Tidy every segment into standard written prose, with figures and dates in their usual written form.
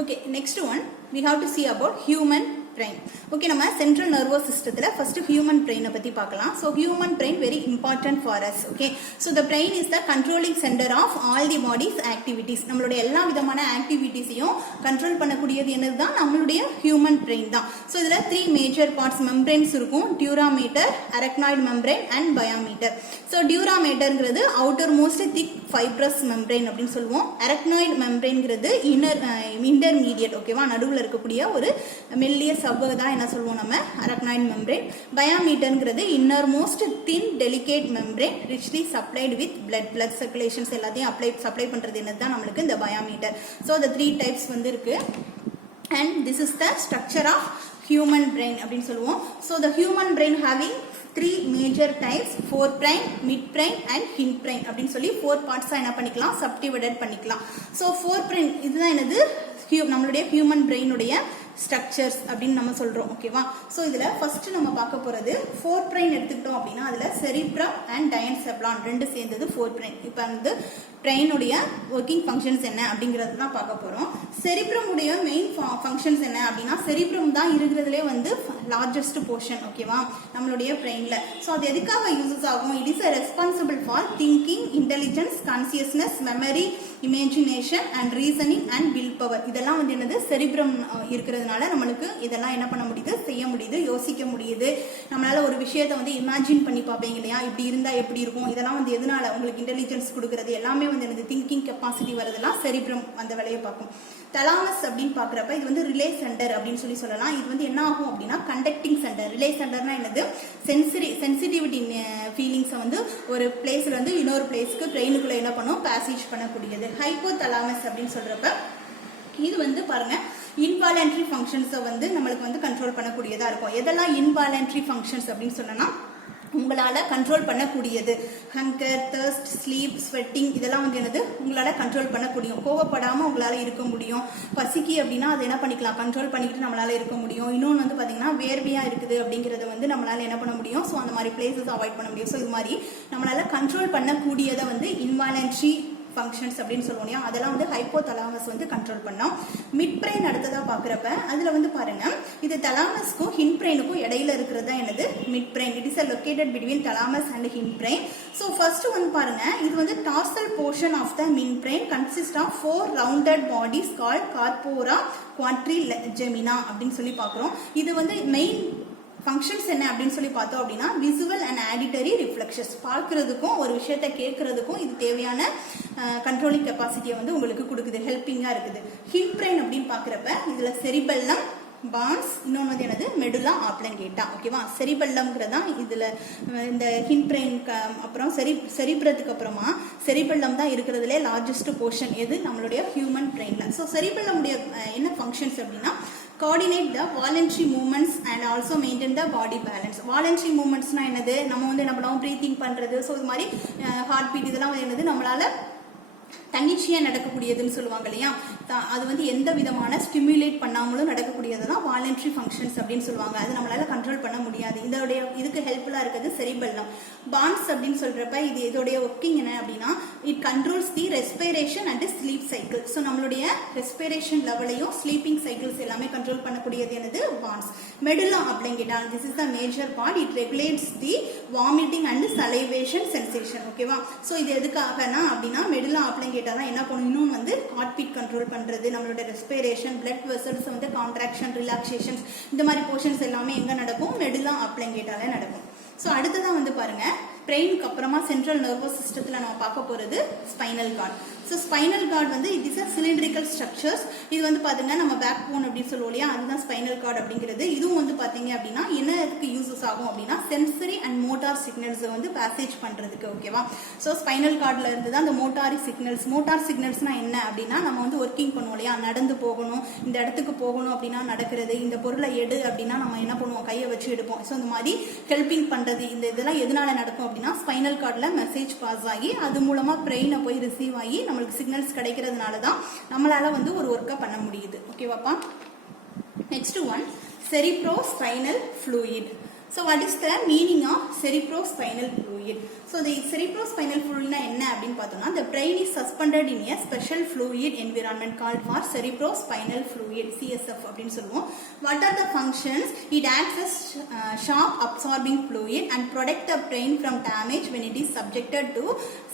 Okay, next one we have to see about human brain. Okay, நம்ம central nervous systemத்துல first human brain பத்தி பார்க்கலாம். So human brain very important for us. Okay, so the brain is the controlling center of all the body's activities. நம்மளுடைய எல்லா விதமான ஆக்டிவிட்டிஸையும் control பண்ணக்கூடியது என்னதுதான் நம்மளுடைய human brain தான். So இதுல 3 major parts membranes இருக்கும். Durameter, arachnoid membrane and biometer. So durameterங்கிறது outermost thick fibrous membrane அப்படின்னு சொல்லுவோம். arachnoid membraneங்கிறது intermediate, ஓகேவா, நடுவுல இருக்கக்கூடிய ஒரு மெல்லிய சவ்வு தான் என்ன சொல்லுவோம் நம்ம arachnoid membrane. biometerங்கிறது innermost thin delicate membrane richly supplied with blood circulations எல்லாத்தையும் சப்ளை பண்றது என்னதான் நம்மளுக்கு இந்த biometer. So the 3 types வந்து இருக்கு and this is the structure of human brain அப்படின்னு சொல்லுவோம். So the human brain having 3 major types, forebrain, midbrain and hindbrain அப்படின்னு சொல்லி 4 parts என்ன பண்ணிக்கலாம், subdivided பண்ணிக்கலாம். So forebrain இதுதான் என்னது நம்மளுடைய human brain உடைய ஸ்ட்ரக்சர்ஸ் அப்படின்னு நம்ம சொல்றோம். ஓகேவா, சோ இதுல ஃபர்ஸ்ட் நம்ம பார்க்க போறது forebrain எடுத்துக்கிட்டோம் அப்படின்னா அதுல cerebrum and diencephalon ரெண்டு சேர்ந்தது forebrain. இப்போ வந்து பிரெயின் உடைய ஒர்க்கிங் ஃபங்க்ஷன்ஸ் என்ன அப்படிங்கறது தான் பார்க்க போறோம். cerebrum உடைய மெயின் ஃபங்க்ஷன்ஸ் என்ன அப்படின்னா cerebrum தான் இருக்கிறதுலே வந்து லார்ஜஸ்ட் போர்ஷன். ஓகேவா, நம்மளுடைய பிரெயின்ல. சோ அது எதுக்காக யூசஸ் ஆகும்? It is responsible for thinking, intelligence, consciousness, memory, imagination and reasoning and will power. இதெல்லாம் வந்து என்னது cerebrum இருக்கிறதுனால நம்மளுக்கு இதெல்லாம் என்ன பண்ண முடியுது, செய்ய முடியுது, யோசிக்க முடியுது. நம்மளால ஒரு விஷயத்தை வந்து இமேஜின் பண்ணி பார்ப்பீங்க இல்லையா, இப்படி இருந்தா எப்படி இருக்கும். இதெல்லாம் வந்து எதனால உங்களுக்கு இன்டெலிஜென்ஸ் கொடுக்கறது எல்லாமே வந்து எனது திங்கிங் கெப்பாசிட்டி வரதெல்லாம் cerebrum அந்த வேலையை பார்க்கும். தலாமஸ் அப்படின்னு பாக்குறப்ப இது வந்து ரிலே சென்டர் அப்படின்னு சொல்லலாம். இது வந்து என்ன ஆகும் அப்படின்னா கண்டக்டிங் சென்டர். ரிலே சென்டர்னா என்னது, சென்சிட்டிவிட்டி ஃபீலிங்ஸை வந்து ஒரு பிளேஸ்ல இருந்து இன்னொரு பிளேஸ்க்கு பிரெயினுக்குள்ள என்ன பண்ணும், பேசேஜ் பண்ணக்கூடியது. ஹைப்போதலாமஸ் அப்படின்னு சொல்றப்ப இது வந்து பாருங்க இன்வாலன்ட்ரி ஃபங்க்ஷன்ஸை வந்து நம்மளுக்கு வந்து கண்ட்ரோல் பண்ணக்கூடியதா இருக்கும். எதெல்லாம் இன்வாலன்ட்ரி ஃபங்க்ஷன்ஸ் அப்படின்னு சொன்னா உங்களால கண்ட்ரோல் பண்ணக்கூடியது, ஹங்கர், தர்ஸ்ட், ஸ்லீப், ஸ்வெட்டிங், இதெல்லாம் வந்து என்னது உங்களால கண்ட்ரோல் பண்ண முடியும். கோவப்படாம உங்களால இருக்க முடியும். பசிக்கு அப்படின்னா அது என்ன பண்ணிக்கலாம், கண்ட்ரோல் பண்ணிக்கிட்டு நம்மளால இருக்க முடியும். இன்னொன்று வந்து பாத்தீங்கன்னா வேர்வையா இருக்குது அப்படிங்கறத வந்து நம்மளால என்ன பண்ண முடியும், ஸோ அந்த மாதிரி பிளேசஸ் அவாய்ட் பண்ண முடியும். ஸோ இது மாதிரி நம்மளால கண்ட்ரோல் பண்ணக்கூடியதை வந்து இன்வாலன்ட்ரி ஃபங்க்ஷன்ஸ் அப்படின்னு சொல்லுவோம். அதெல்லாம் வந்து ஹைப்போதலாமஸ் வந்து கண்ட்ரோல் பண்ணோம். மிட் பிரெயின் அடுத்ததா பாக்குறப்ப அதுல வந்து பாருங்க இது தலாமஸ்க்கும் ஹிண்ட் பிரெயினுக்கும் இடையில இருக்கிறது என்னது mid brain. It is located between thalamus and hind brain. So first வந்து பாருங்க இது வந்து dorsal portion of the mid brain consist of 4 rounded bodies called corpora quadrigemina அப்படின்னு சொல்லி பாக்குறோம். இது வந்து மெயின் ஃபங்க்ஷன்ஸ் என்ன அப்படின்னு சொல்லி பார்த்தோம் அப்படின்னா விசுவல் அண்ட் ஆடிட்டரி ரிஃப்ளெக்ஷன்ஸ், பார்க்கறதுக்கும் ஒரு விஷயத்தை கேட்கறதுக்கும் இது தேவையான கண்ட்ரோலிங் கெப்பாசிட்டியை வந்து உங்களுக்கு கொடுக்குது, ஹெல்பிங்கா இருக்குது. ஹிண்ட் பிரெயின் அப்படின்னு பாக்குறப்ப இதுல செரிபெல்லம், பான்ஸ், இன்னொன்று வந்து என்னது மெடுலா ஆப்ளங்கேட்டா. ஓகேவா, செரிபெல்லம்ங்கிறதா இதுல இந்த ஹிண்ட் பிரெயின் அப்புறம் செரிபிரத்துக்கு அப்புறமா செரிபெல்லம் தான் இருக்கிறதுலே லார்ஜஸ்ட் போர்ஷன் எது நம்மளுடைய ஹியூமன் பிரெயின்ல. ஸோ செரிபெல்லம் என்ன ஃபங்க்ஷன்ஸ் அப்படின்னா coordinate the voluntary movements and also maintain the body balance. voluntary movements னா என்னது, நம்ம வந்து என்ன பண்ணுவோம், பிரீத்திங் பண்றது. ஸோ இது மாதிரி ஹார்ட் பீட் இதெல்லாம் வந்து என்னது நம்மளால தன்னிச்சையா நடக்கக்கூடியதுன்னு சொல்லுவாங்க இல்லையா, அது வந்து எந்த விதமான ஸ்டிமுலேட் பண்ணாமலும் நடக்கக்கூடியதுதான் வாலண்டரி ஃபங்க்ஷன்ஸ் அப்படின்னு சொல்லுவாங்க. அது நம்மளால கண்ட்ரோல் பண்ண முடியாது. இதுக்கு ஹெல்ப்ஃபுல்லா இருக்கிறது செரிபெல்லம். பான்ஸ் அப்படின்னு சொல்றப்ப இது இதோடைய ஒர்க்கிங் என்ன அப்படின்னா it controls the respiration and sleep cycle. So நம்மளுடைய ரெஸ்பிரேஷன் லெவலையும் ஸ்லீப்பிங் சைக்கிள்ஸ் எல்லாமே கண்ட்ரோல் பண்ணக்கூடியது என்னது pons. Medulla oblongata, this is the major part. It regulates the vomiting and salivation sensation. ஓகேவா, ஸோ இது எதுக்காகனா அப்படின்னா மெடுலா ஆப்ளங்கேட்டா தான் என்ன பண்ணணும் வந்து ஹார்ட் பீட் கண்ட்ரோல் பண்றது, நம்மளோட ரெஸ்பிரேஷன், பிளட் வெசல்ஸ் வந்து கான்ட்ராக்ஷன், ரிலாக்ஸேஷன், இந்த மாதிரி போர்ஷன்ஸ் எல்லாமே எங்க நடக்கும், மெடுலா ஆப்ளங்கேட்டால நடக்கும். ஸோ அடுத்ததான் வந்து பாருங்க பிரெயினுக்கு அப்புறமா சென்ட்ரல் நர்வஸ் சிஸ்டத்துல நம்ம பார்க்க போறது spinal cord. So spinal cord வந்து it is a cylindrical structures. இது வந்து பாத்தீங்க நம்ம பேக் போன் அப்படின்னு சொல்லுவோம் இல்லையா, அதுதான் ஸ்பைனல் கார்டு அப்படிங்கிறது. இதுவும் வந்து பாத்தீங்க அப்படின்னா என்னதுக்கு யூசஸ் ஆகும் அப்படின்னா சென்சரி அண்ட் மோட்டார் சிக்னல்ஸ் வந்து பேசேஜ் பண்றதுக்கு. ஓகேவா, ஸோ ஸ்பைனல் கார்டுல இருந்து தான் அந்த மோட்டாரி சிக்னல்ஸ். மோட்டார் சிக்னல்ஸ்னா என்ன அப்படின்னா நம்ம வந்து ஒர்க்கிங் பண்ணுவோம் இல்லையா, நடந்து போகணும், இந்த இடத்துக்கு போகணும் அப்படின்னா நடக்கிறது, இந்த பொருளை எடு அப்படின்னா நம்ம என்ன பண்ணுவோம், கையை வச்சு எடுப்போம். ஸோ இந்த மாதிரி ஹெல்பிங் பண்றது, இந்த இதெல்லாம் எதனால நடக்கும் அப்படின்னா ஸ்பைனல் கார்டுல மெசேஜ் பாஸ் ஆகி அது மூலமா பிரெயினை போய் ரிசீவ் ஆகி நம்மளுக்கு சிக்னல்ஸ் கிடைக்கிறதுனால தான் நம்மளால வந்து ஒரு ஒர்க்கை பண்ண முடியுது. ஓகேவாப்பா, next one cerebrospinal fluid. So what is the meaning of cerebrospinal fluid? So the cerebrospinal fluid என்ன அப்படின்னு பார்த்தோம்னா the brain is suspended in a special fluid environment called for cerebrospinal fluid CSF அப்படின்னு சொல்லுவோம். What are the functions? It acts as shock absorbing fluid and protect the brain from damage when it is subjected to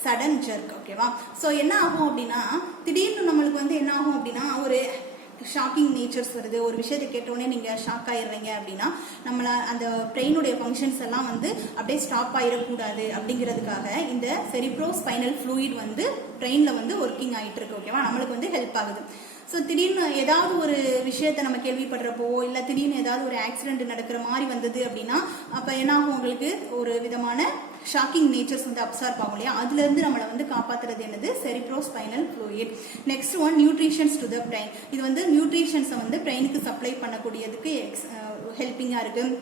sudden jerk. ஓகேவா? So என்ன ஆகும் அப்படின்னா திடீர்னு நம்மளுக்கு வந்து என்ன ஆகும் அப்படின்னா ஒரு ஷாக்கிங் நேச்சர்ஸ் வருது, ஒரு விஷயத்தை கேட்டோடனே நீங்கள் ஷாக் ஆயிடுறீங்க அப்படின்னா நம்மள அந்த பிரெயினுடைய ஃபங்க்ஷன்ஸ் எல்லாம் வந்து அப்படியே ஸ்டாப் ஆயிடக்கூடாது அப்படிங்கிறதுக்காக இந்த செரிப்ரோஸ்பைனல் ஃப்ளூயிட் வந்து பிரெயினில் வந்து ஒர்க்கிங் ஆகிட்டு இருக்கு. ஓகேவா? நம்மளுக்கு வந்து ஹெல்ப் ஆகுது. ஸோ திடீர்னு ஏதாவது ஒரு விஷயத்தை நம்ம கேள்விப்படுறப்போ இல்லை திடீர்னு ஏதாவது ஒரு ஆக்சிடென்ட் நடக்கிற மாதிரி வந்தது அப்படின்னா அப்போ என்ன ஆகும், உங்களுக்கு ஒரு விதமான ஷாக்கிங் நேச்சர்ஸ் வந்து அப்சார்ப் ஆகும் இல்லையா, அதுலேருந்து நம்மளை வந்து காப்பாற்றுறது என்னது cerebrospinal fluid. Next one nutritions to the brain. இது வந்து நியூட்ரிஷன்ஸை வந்து பிரெயினுக்கு சப்ளை பண்ணக்கூடியதுக்கு ஹெல்ப்பிங்காக இருக்குது.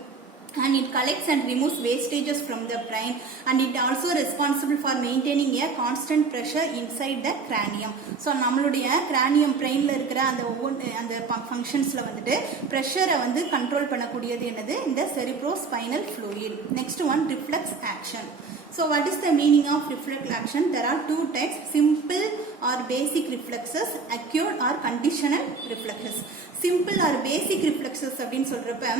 And it collects and removes wastages from the brain, and it also responsible for maintaining a constant pressure inside the cranium. So நம்மளுடைய cranium brainல இருக்கிற அந்த functionsல வந்துட்டு pressure வந்து கண்ட்ரோல் பண்ணக்கூடியது என்னது இந்த cerebrospinal fluid. Next one, reflex action. So what is the meaning of reflex action? There are two types, simple or basic reflexes, acute or conditional reflexes. Simple or basic reflexes அப்படின்னு சொல்றப்ப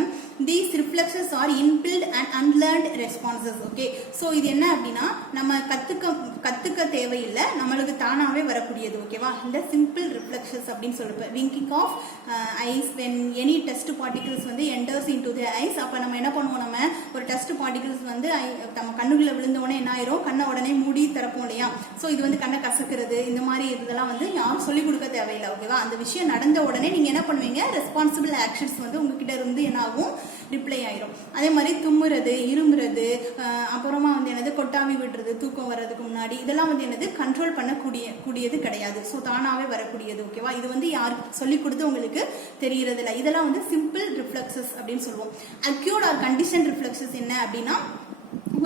these reflexes are inbuilt and unlearned responses. Okay, so இது என்ன அப்படின்னா நம்ம கத்துக்க தேவையில்லை, நம்மளுக்கு தானாவே வரக்கூடியது. ஓகேவா? இந்த simple reflexes அப்படின்னு சொல்றப்ப winking of eyes when any dust particles வந்து enters into the eyes. அப்ப நம்ம என்ன பண்ணுவோம், நம்ம ஒரு dust particles வந்து நம்ம கண்ணுக்குள்ள விழுந்த உடனே என்ன ஆயிரும், கண்ணை உடனே மூடி திறப்போம் இல்லையா. ஸோ இது வந்து கண்ணை கசக்கிறது இந்த மாதிரி இதெல்லாம் வந்து யாரும் சொல்லிக் கொடுக்க தேவையில்லை. ஓகேவா? அந்த விஷயம் நடந்த உடனே நீங்க என்ன பண்ணுவீங்க, ரெஸ்பான்சிபிள் ஆக்ஷன்ஸ் வந்து உங்ககிட்ட இருந்து என்ன ஆகும், ரிப்ளை ஆயிரும். அதே மாதிரி தும்முறது, இருமுறது, அப்புறமா வந்து என்னது கொட்டாவி விடுறது, தூக்கம் வர்றதுக்கு முன்னாடி, இதெல்லாம் வந்து என்னது கண்ட்ரோல் பண்ணக்கூடியது கிடையாது. ஸோ தானாவே வரக்கூடியது. ஓகேவா? இது வந்து யாருக்கு சொல்லி கொடுத்து உங்களுக்கு தெரியறது இல்லை. இதெல்லாம் வந்து சிம்பிள் ரிஃப்ளெக்சஸ் அப்படின்னு சொல்லுவோம். அக்யூட் ஆர் கண்டிஷன் ரிஃப்ளெக்சஸ் என்ன அப்படின்னா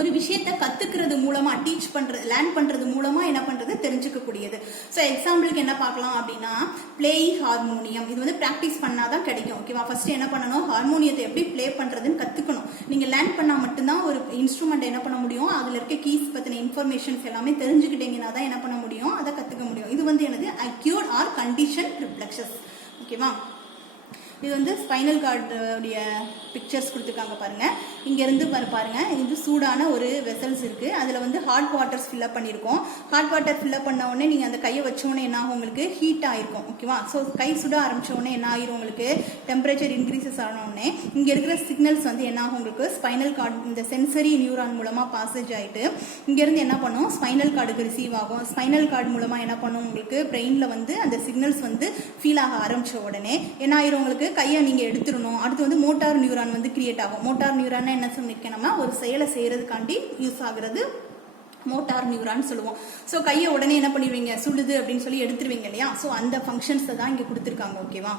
ஒரு விஷயத்தை கத்துக்கிறது மூலமா, டீச் பண்றது, லேர்ன் பண்றது மூலமா என்ன பண்றது தெரிஞ்சுக்க கூடியது. ஸோ எக்ஸாம்பிளுக்கு என்ன பார்க்கலாம் அப்படின்னா பிளேயிங் ஹார்மோனியம். இது வந்து பிராக்டிஸ் பண்ணாதான் கிடைக்கும். ஓகேவா? ஃபர்ஸ்ட் என்ன பண்ணணும், ஹார்மோனியத்தை எப்படி பிளே பண்றதுன்னு கத்துக்கணும். நீங்க லேர்ன் பண்ணா மட்டும்தான் ஒரு இன்ஸ்ட்ருமெண்ட் என்ன பண்ண முடியும், அதுல இருக்க கீஸ் பத்தின இன்ஃபர்மேஷன்ஸ் எல்லாமே தெரிஞ்சுக்கிட்டீங்கன்னா தான் என்ன பண்ண முடியும், அதை கத்துக்க முடியும். இது வந்து என்னது அக்யூட் ஆர் கண்டிஷன் ரிஃப்ளெக்சஸ். ஓகேவா? இது வந்து ஸ்பைனல் கார்டுடைய பிக்சர்ஸ் கொடுத்துருக்காங்க பாருங்க. இங்க இருந்து பாருங்க, இது சூடான ஒரு வெசல்ஸ் இருக்கு, அதுல வந்து ஹாட் வாட்டர்ஸ் ஃபில்அப் பண்ணிருக்கோம். ஹாட் வாட்டர் ஃபில்அப் பண்ண உடனே நீங்க அந்த கையை வச்ச உடனே என்ன ஆகும், உங்களுக்கு ஹீட் ஆயிருக்கும். ஓகேவா? ஸோ கை சுட ஆரம்பிச்ச உடனே என்ன ஆயிரும், உங்களுக்கு டெம்பரேச்சர் இன்க்ரீசஸ் ஆன உடனே இங்க இருக்கிற சிக்னல்ஸ் வந்து என்ன ஆகும், உங்களுக்கு ஸ்பைனல் கார்டு இந்த சென்சரி நியூரான் மூலமா பாசேஜ் ஆயிட்டு இங்க இருந்து என்ன பண்ணும், ஸ்பைனல் கார்டுக்கு ரிசீவ் ஆகும். ஸ்பைனல் கார்டு மூலமா என்ன பண்ணும், உங்களுக்கு பிரெயின்ல வந்து அந்த சிக்னல்ஸ் வந்து ஃபீல் ஆக ஆரம்பிச்ச உடனே என்ன ஆயிரும், உங்களுக்கு கையை நீங்க எடுத்துடணும். அடுத்து வந்து மோட்டார் நியூரான் வந்து கிரியேட் ஆகும். மோட்டார் நியூரான் என்ன சொல்லிருக்கேன், நம்ம ஒரு செயலை செய்யறதுக்காண்டி யூஸ் ஆகுறது மோட்டார் நியூரான் சொல்லுவோம். ஸோ கையை உடனே என்ன பண்ணிடுவீங்க, சுடுது அப்படின்னு சொல்லி எடுத்துருவீங்க இல்லையா. ஸோ அந்த ஃபங்க்ஷன்ஸ் தான் இங்க கொடுத்துருக்காங்க. ஓகேவா?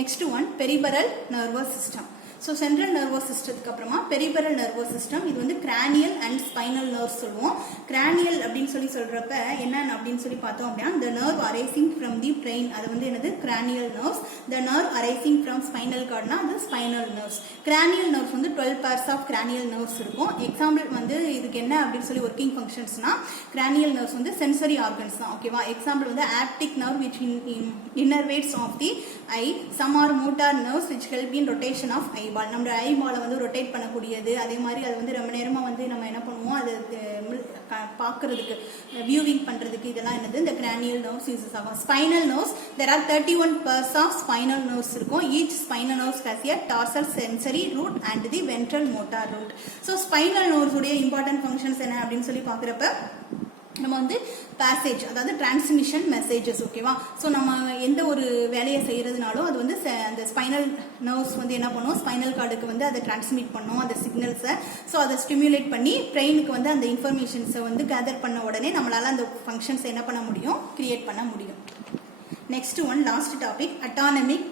Next one peripheral nervous system. So central nervous சிஸ்டத்துக்கு அப்புறமா பெரிபரல் நர்வஸ் சிஸ்டம். இது வந்து கிரானியல் அண்ட் ஸ்பைனல் நர்வ்ஸ் சொல்லுவோம். கிரானியல் அப்படின்னு சொல்றப்ப என்ன அப்படின்னு சொல்லி பார்த்தோம் அப்படின்னா the nerve arising from the brain, அது வந்து என்னது cranial nerves. the nerve arising from spinal cordனா அது spinal nerves. cranial nerves வந்து 12 pairs of cranial nerves இருக்கும். எக்ஸாம்பிள் வந்து இதுக்கு என்ன அப்படின்னு சொல்லி ஒர்க்கிங் ஃபங்க்ஷன்ஸ்னா cranial nerves வந்து சென்சரி ஆர்கன்ஸ் தான். ஓகேவா? எக்ஸாம்பிள் வந்து optic nerve which innervates of the eye. some are motor nerves which help in rotation of eye ball. நம்ம ஐ பாலை வந்து ரொட்டேட் பண்ணக்கூடியது. அதே மாதிரி அது வந்து ரொம்ப நேரமா வந்து நம்ம என்ன பண்ணுவோம், அது பார்க்கறதுக்கு வியூவிங் பண்றதுக்கு இதெல்லாம் என்னது இந்த cranial nerves யூசஸ் ஆகும். spinal nerves, there are 31 pairs of spinal nerves இருக்கும். each spinal nerve has a dorsal sensory root and the ventral motor root. so spinal nerves உடைய important functions என்ன அப்படின்னு சொல்லி பார்க்கறப்ப நம்ம வந்து பேசேஜ், அதாவது டிரான்ஸ்மிஷன் மெசேஜஸ். ஓகேவா? ஸோ நம்ம எந்த ஒரு வேலையை செய்யறதுனாலும் அது வந்து அந்த ஸ்பைனல் நர்வ்ஸ் வந்து என்ன பண்ணும், ஸ்பைனல் கார்டுக்கு வந்து அதை டிரான்ஸ்மிட் பண்ணும் அந்த சிக்னல்ஸை. ஸோ அதை ஸ்டிமுலேட் பண்ணி பிரெயினுக்கு வந்து அந்த இன்ஃபர்மேஷன்ஸை வந்து கேதர் பண்ண உடனே நம்மளால அந்த ஃபங்க்ஷன்ஸை என்ன பண்ண முடியும், கிரியேட் பண்ண முடியும். Next one last topic, autonomic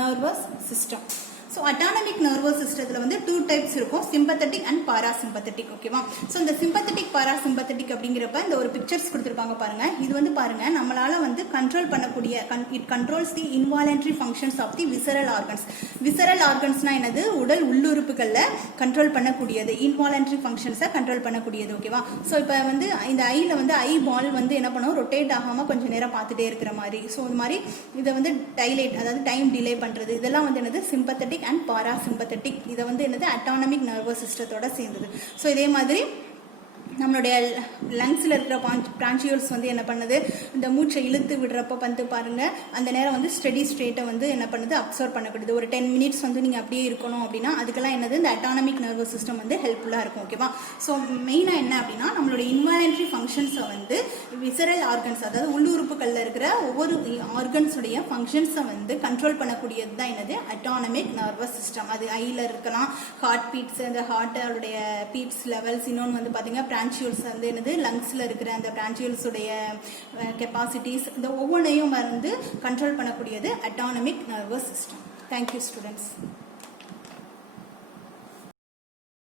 nervous system. So autonomic nervous சிஸ்டத்தில் வந்து 2 டைப்ஸ் இருக்கும், சிம்பத்தட்டிக் அண்ட் பாராசிம்பத்தட்டிக். ஓகேவா? ஸோ இந்த சிம்பத்தட்டிக் பாராசிம்பத்தட்டிக் அப்படிங்கிறப்ப இந்த ஒரு பிக்சர்ஸ் கொடுத்துருப்பாங்க பாருங்க. இது வந்து பாருங்க நம்மளால வந்து கண்ட்ரோல் பண்ணக்கூடிய it controls the involuntary functions of the visceral organs. Visceral ஆர்கன்ஸ்னா என்னது? உடல் உள்ளுறுப்புகளில் கண்ட்ரோல் பண்ணக்கூடியது, இன்வாலன்ட்ரி ஃபங்க்ஷன்ஸை கண்ட்ரோல் பண்ணக்கூடியது. ஓகேவா? ஸோ இப்போ வந்து இந்த ஐல வந்து ஐ பால் வந்து என்ன பண்ணும், ரொட்டேட் ஆகாமல் கொஞ்சம் நேரம் பார்த்துட்டே இருக்கிற மாதிரி. ஸோ இந்த மாதிரி இதை வந்து டைலேட், அதாவது டைம் டிலே பண்ணுறது, இதெல்லாம் வந்து என்னது? Sympathetic and parasympathetic. இதை வந்து என்னது? அட்டானமிக் நர்வஸ் சிஸ்டத்தோட சேர்ந்தது. ஸோ இதே மாதிரி நம்மளுடைய லங்ஸில் இருக்கிற பிரான்சியூல்ஸ் வந்து என்ன பண்ணுது, இந்த மூச்சை இழுத்து விடுறப்ப வந்து பாருங்க அந்த நேரம் வந்து ஸ்டெடி ஸ்டேட்டை வந்து என்ன பண்ணுது, அப்சர்வ் பண்ணக்கூடியது. ஒரு 10 மினிட்ஸ் வந்து நீங்கள் அப்படியே இருக்கணும் அப்படின்னா அதுக்கெல்லாம் என்னது, இந்த அட்டானமிக் நர்வஸ் சிஸ்டம் வந்து ஹெல்ப்ஃபுல்லாக இருக்கும். ஓகேவா? ஸோ மெயினாக என்ன அப்படின்னா நம்மளுடைய இன்வாலன்ட்ரி ஃபங்க்ஷன்ஸை வந்து விசரல் ஆர்கன்ஸ், அதாவது உள்ளுறுப்புகளில் இருக்கிற ஒவ்வொரு ஆர்கன்ஸுடைய ஃபங்க்ஷன்ஸை வந்து கண்ட்ரோல் பண்ணக்கூடியது தான் என்னது, அட்டானமிக் நர்வஸ் சிஸ்டம். அது ஐயில் இருக்கலாம், ஹார்ட் பீட்ஸ், அந்த ஹார்ட்டோடைய பீட்ஸ் லெவல்ஸ், இன்னொன்று வந்து பார்த்தீங்கன்னா பிரான்சியூல்ஸ் வந்து என்னது, லங்ஸில் இருக்கிற அந்த பிரான்சியூல்ஸுடைய கெப்பாசிட்டிஸ், இந்த ஒவ்வொன்றையும் வந்து கண்ட்ரோல் பண்ணக்கூடியது autonomic nervous system. Thank you students.